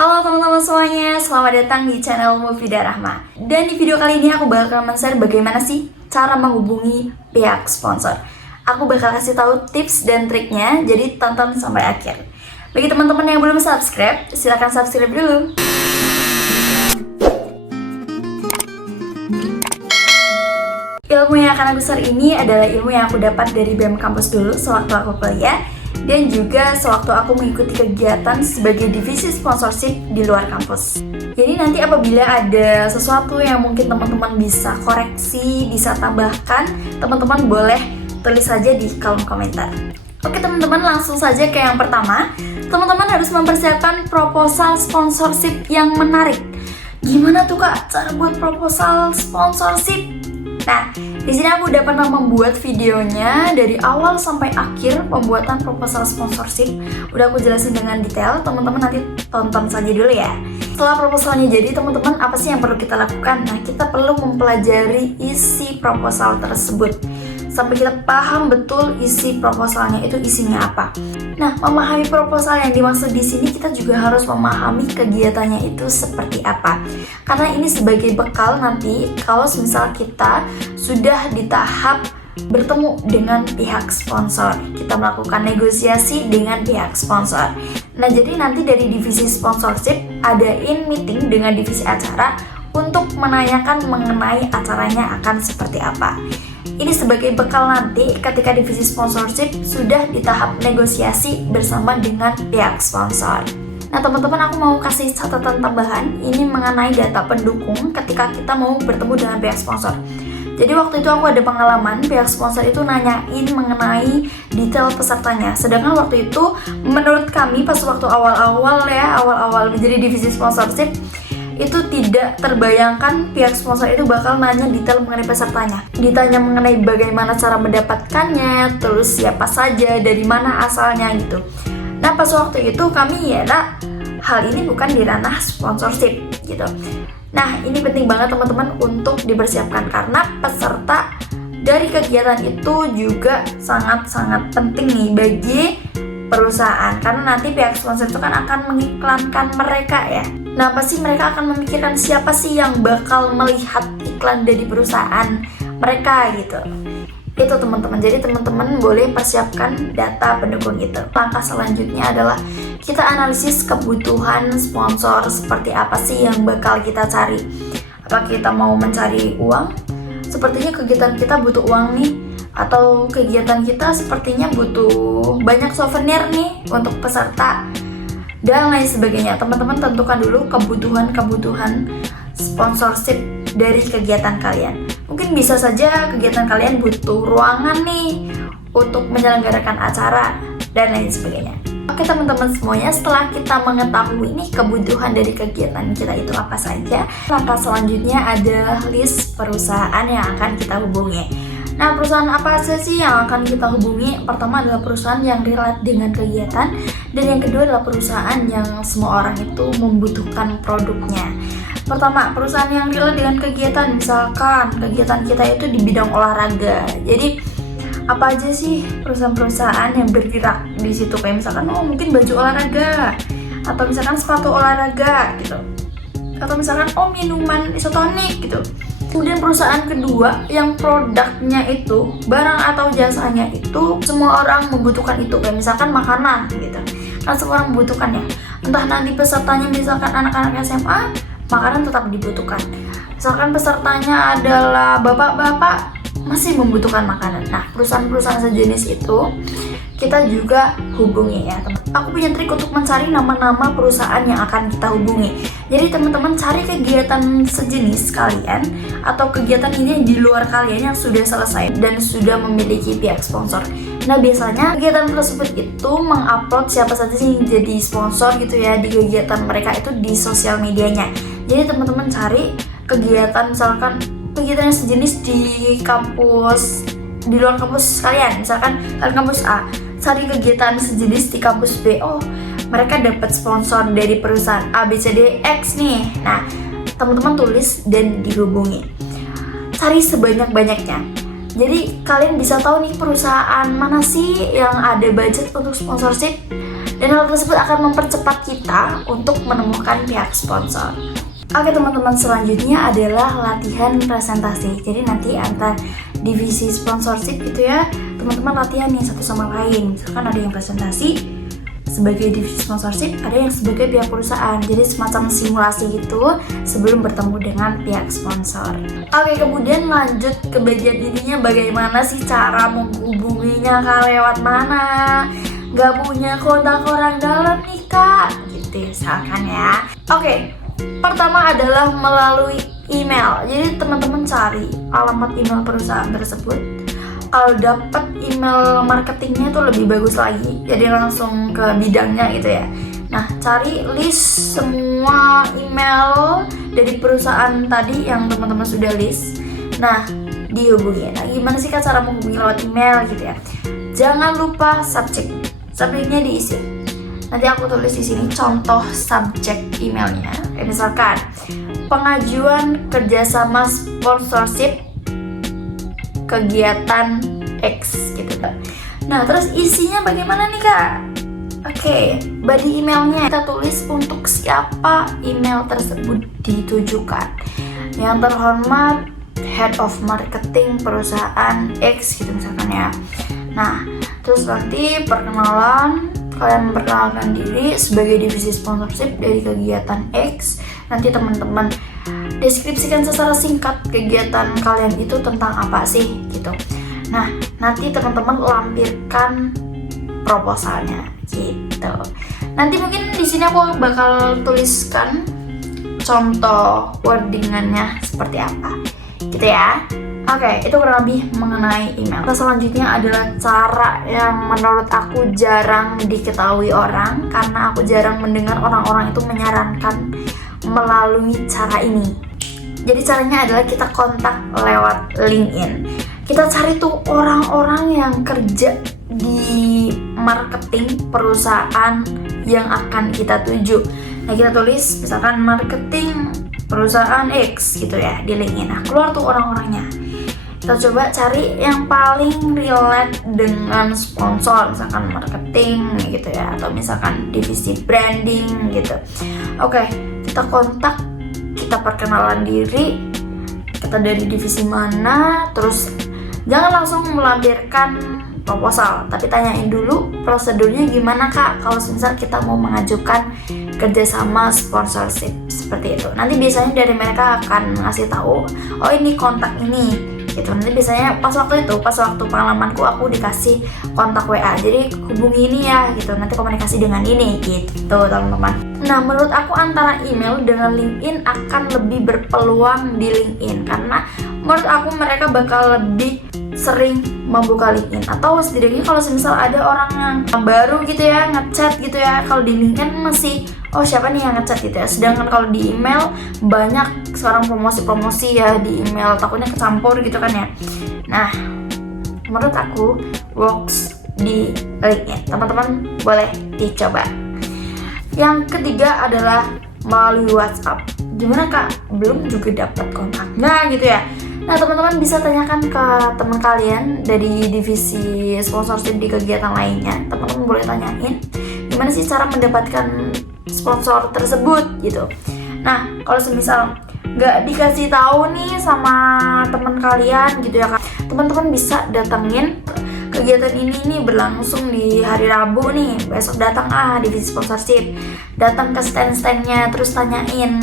Halo teman-teman semuanya, selamat datang di channel Mufidah Rahma. Dan di video kali ini aku bakal men-share bagaimana sih cara menghubungi pihak sponsor. Aku bakal kasih tahu tips dan triknya, jadi tonton sampai akhir. Bagi teman-teman yang belum subscribe, silahkan subscribe dulu. Ilmu yang akan aku share ini adalah ilmu yang aku dapat dari BEM kampus dulu sewaktu aku kuliah, dan juga sewaktu aku mengikuti kegiatan sebagai divisi sponsorship di luar kampus. Jadi nanti apabila ada sesuatu yang mungkin teman-teman bisa koreksi, bisa tambahkan, teman-teman boleh tulis saja di kolom komentar. Oke teman-teman, langsung saja ke yang pertama. Teman-teman harus mempersiapkan proposal sponsorship yang menarik. Gimana tuh kak cara buat proposal sponsorship? Nah, di sini aku udah pernah membuat videonya dari awal sampai akhir pembuatan proposal sponsorship. Udah aku jelasin dengan detail, teman-teman nanti tonton saja dulu ya. Setelah proposalnya jadi, teman-teman apa sih yang perlu kita lakukan? Nah, kita perlu mempelajari isi proposal tersebut sampai kita paham betul isi proposalnya itu isinya apa. Nah, memahami proposal yang dimaksud di sini, kita juga harus memahami kegiatannya itu seperti apa. Karena ini sebagai bekal nanti kalau misal kita sudah di tahap bertemu dengan pihak sponsor, kita melakukan negosiasi dengan pihak sponsor. Nah, jadi nanti dari divisi sponsorship adain meeting dengan divisi acara untuk menanyakan mengenai acaranya akan seperti apa. Ini sebagai bekal nanti ketika divisi sponsorship sudah di tahap negosiasi bersama dengan pihak sponsor. Nah teman-teman, aku mau kasih catatan tambahan ini mengenai data pendukung ketika kita mau bertemu dengan pihak sponsor. Jadi waktu itu aku ada pengalaman pihak sponsor itu nanyain mengenai detail pesertanya. Sedangkan waktu itu menurut kami pas waktu awal-awal menjadi divisi sponsorship, itu tidak terbayangkan pihak sponsor itu bakal nanya detail mengenai pesertanya. Ditanya mengenai bagaimana cara mendapatkannya, terus siapa saja, dari mana asalnya gitu. Nah pas waktu itu kami hal ini bukan di ranah sponsorship gitu. Nah ini penting banget teman-teman untuk dipersiapkan karena peserta dari kegiatan itu juga sangat-sangat penting nih bagi perusahaan, karena nanti pihak sponsor itu kan akan mengiklankan mereka ya. Nah pasti mereka akan memikirkan siapa sih yang bakal melihat iklan dari perusahaan mereka gitu. Itu teman-teman, jadi teman-teman boleh persiapkan data pendukung itu. Langkah selanjutnya adalah kita analisis kebutuhan sponsor, seperti apa sih yang bakal kita cari. Apakah kita mau mencari uang? Sepertinya kegiatan kita butuh uang nih, atau kegiatan kita sepertinya butuh banyak souvenir nih untuk peserta dan lain sebagainya. Teman-teman tentukan dulu kebutuhan sponsorship dari kegiatan kalian. Mungkin bisa saja kegiatan kalian butuh ruangan nih untuk menyelenggarakan acara dan lain sebagainya. Oke teman-teman semuanya, setelah kita mengetahui nih kebutuhan dari kegiatan kita itu apa saja, langkah selanjutnya adalah list perusahaan yang akan kita hubungi. Nah, perusahaan apa aja sih yang akan kita hubungi? Pertama adalah perusahaan yang relate dengan kegiatan, dan yang kedua adalah perusahaan yang semua orang itu membutuhkan produknya. Pertama, perusahaan yang relate dengan kegiatan, misalkan kegiatan kita itu di bidang olahraga. Jadi, apa aja sih perusahaan-perusahaan yang bergerak di situ? Kayak misalkan, mungkin baju olahraga, atau misalkan sepatu olahraga gitu. Atau misalkan, minuman isotonik gitu. Kemudian perusahaan kedua yang produknya itu, barang atau jasanya itu semua orang membutuhkan itu, kayak misalkan makanan gitu. Kan semua orang membutuhkannya. Entah nanti pesertanya misalkan anak-anak SMA, makanan tetap dibutuhkan. Misalkan pesertanya adalah bapak-bapak, masih membutuhkan makanan. Nah, perusahaan-perusahaan sejenis itu kita juga hubungi ya teman. Aku punya trik untuk mencari nama-nama perusahaan yang akan kita hubungi. Jadi teman-teman cari kegiatan sejenis kalian atau kegiatan ini di luar kalian yang sudah selesai dan sudah memiliki pihak sponsor. Nah biasanya kegiatan tersebut itu mengupload siapa saja sih yang jadi sponsor gitu ya di kegiatan mereka itu di sosial medianya. Jadi teman-teman cari kegiatan, misalkan kegiatan yang sejenis di kampus, di luar kampus kalian, misalkan kalian kampus A, cari kegiatan sejenis di kampus B. Mereka dapat sponsor dari perusahaan ABCDX nih. Nah, teman-teman tulis dan dihubungi. Cari sebanyak-banyaknya. Jadi kalian bisa tahu nih perusahaan mana sih yang ada budget untuk sponsorship. dan hal tersebut akan mempercepat kita untuk menemukan pihak sponsor. Oke teman-teman, selanjutnya adalah latihan presentasi. Jadi nanti antar divisi sponsorship gitu ya, teman-teman latihan nih satu sama lain. Misalkan ada yang presentasi sebagai divisi sponsorship, ada yang sebagai pihak perusahaan. Jadi semacam simulasi gitu sebelum bertemu dengan pihak sponsor. Oke, kemudian lanjut ke bagian intinya, bagaimana sih cara menghubunginya, kak, lewat mana? Gak punya kontak orang dalam nih kak, gitu misalkan ya. Oke, pertama adalah melalui email. Jadi teman-teman cari alamat email perusahaan tersebut. Kalau dapat email marketingnya itu lebih bagus lagi, jadi langsung ke bidangnya gitu ya. Nah, cari list semua email dari perusahaan tadi yang teman-teman sudah list. Nah, dihubungi. Nah, gimana sih kak cara menghubungi lewat email gitu ya? Jangan lupa subjeknya diisi. Nanti aku tulis di sini contoh subjek emailnya. Misalkan pengajuan kerjasama sponsorship kegiatan X gitu kan. Nah, terus isinya bagaimana nih kak? Oke, body emailnya kita tulis untuk siapa email tersebut ditujukan. Yang terhormat Head of Marketing perusahaan X gitu misalkan ya. Nah, terus nanti perkenalan, kalian memperkenalkan diri sebagai divisi sponsorship dari kegiatan X. Nanti teman-teman deskripsikan secara singkat kegiatan kalian itu tentang apa sih gitu. Nah, nanti teman-teman lampirkan proposalnya gitu. Nanti mungkin di sini aku bakal tuliskan contoh wordingannya seperti apa gitu ya. Oke, itu kurang lebih mengenai email. Selanjutnya adalah cara yang menurut aku jarang diketahui orang, karena aku jarang mendengar orang-orang itu menyarankan melalui cara ini. Jadi caranya adalah kita kontak lewat LinkedIn. Kita cari tuh orang-orang yang kerja di marketing perusahaan yang akan kita tuju. Nah, kita tulis misalkan marketing perusahaan X gitu ya di LinkedIn. Nah, keluar tuh orang-orangnya. Kita coba cari yang paling relate dengan sponsor, misalkan marketing gitu ya, atau misalkan divisi branding gitu. Oke, kita kontak, kita perkenalan diri, kita dari divisi mana, terus jangan langsung melampirkan proposal, tapi tanyain dulu prosedurnya gimana kak kalau misal kita mau mengajukan kerjasama sponsorship seperti itu. Nanti biasanya dari mereka akan ngasih tahu, oh ini kontak ini gitu. Nanti biasanya pas waktu pengalamanku aku dikasih kontak WA, jadi hubungi ini ya gitu, nanti komunikasi dengan ini gitu teman-teman. Nah, menurut aku antara email dengan LinkedIn akan lebih berpeluang di LinkedIn, karena menurut aku mereka bakal lebih sering membuka LinkedIn. Atau setidaknya kalau misal ada orang yang baru gitu ya ngechat gitu ya, kalau di LinkedIn masih oh siapa nih yang ngechat gitu ya. Sedangkan kalau di email banyak sekarang promosi-promosi ya di email, takutnya kecampur gitu kan ya. Nah, menurut aku works di LinkedIn. Teman-teman boleh dicoba. Yang ketiga adalah melalui WhatsApp. Gimana kak? Belum juga dapat kontaknya gitu ya. Nah, teman-teman bisa tanyakan ke teman kalian dari divisi sponsorship di kegiatan lainnya. Teman-teman boleh tanyain gimana sih cara mendapatkan sponsor tersebut gitu. Nah, kalau semisal nggak dikasih tahu nih sama teman kalian gitu ya kak, teman-teman bisa datengin kegiatan ini nih berlangsung di hari Rabu nih, besok datang divisi sponsorship, datang ke stand-standnya, terus tanyain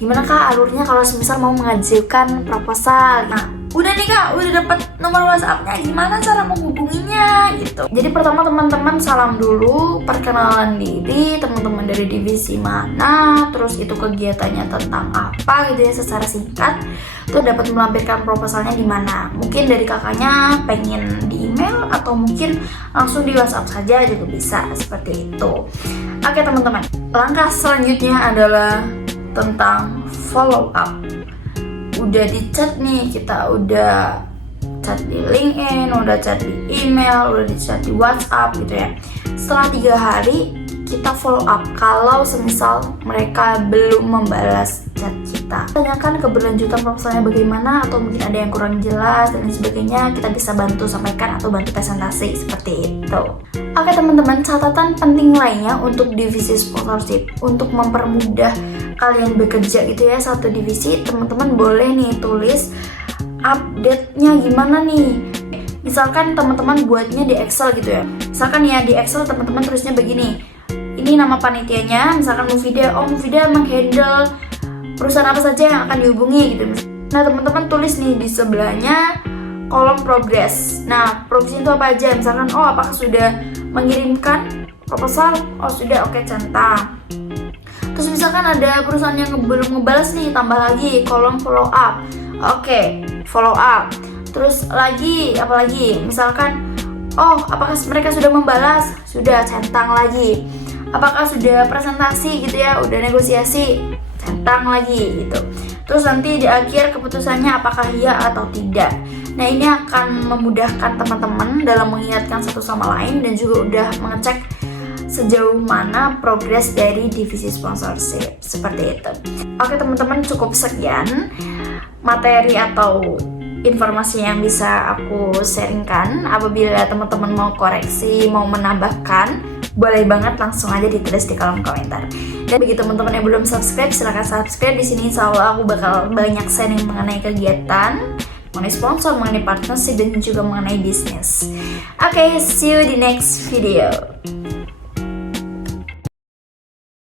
gimana kak alurnya kalau semisal mau mengajukan proposal. Nah, udah nih kak, udah dapat nomor WhatsAppnya, gimana cara menghubunginya gitu. Jadi pertama teman-teman salam dulu, perkenalan diri, teman-teman dari divisi mana, terus itu kegiatannya tentang apa gitu ya secara singkat. Tuh dapat melampirkan proposalnya di mana. Mungkin dari kakaknya pengen di email atau mungkin langsung di WhatsApp saja juga bisa seperti itu. Oke teman-teman, langkah selanjutnya adalah tentang follow up. Udah di chat nih, kita udah chat di LinkedIn, udah chat di email, udah di chat di WhatsApp gitu ya. Setelah 3 hari kita follow up kalau semisal mereka belum membalas chat kita. Tanyakan keberlanjutan proposalnya bagaimana, atau mungkin ada yang kurang jelas dan lain sebagainya, kita bisa bantu sampaikan atau bantu presentasi seperti itu. Oke teman-teman, catatan penting lainnya untuk divisi sponsorship, untuk mempermudah kalian bekerja gitu ya satu divisi, teman-teman boleh nih tulis update-nya gimana nih. Misalkan teman-teman buatnya di Excel gitu ya. Misalkan ya di Excel teman-teman tulisnya begini. Ini nama panitianya, misalkan Mufida. Oh, Mufida menghandle perusahaan apa saja yang akan dihubungi gitu. Nah, teman-teman tulis nih di sebelahnya kolom progress. Nah, progress itu apa aja? Misalkan apakah sudah mengirimkan proposal? Oh, sudah. Oke, centang. Terus misalkan ada perusahaan yang belum ngebalas nih, tambah lagi kolom follow up. Oke, follow up. Terus lagi, apalagi? Misalkan, apakah mereka sudah membalas? Sudah, centang lagi. Apakah sudah presentasi gitu ya, udah negosiasi? Centang lagi gitu. Terus nanti di akhir keputusannya apakah iya atau tidak. Nah, ini akan memudahkan teman-teman dalam mengingatkan satu sama lain dan juga udah mengecek sejauh mana progres dari divisi sponsorship. Seperti itu. Oke teman-teman, cukup sekian materi atau informasi yang bisa aku sharingkan. Apabila teman-teman mau koreksi, mau menambahkan, boleh banget langsung aja ditulis di kolom komentar. Dan bagi teman-teman yang belum subscribe, silahkan subscribe. Di sini insya Allah aku bakal banyak sharing mengenai kegiatan, mengenai sponsor, mengenai partnership, dan juga mengenai bisnis. Oke, see you di next video.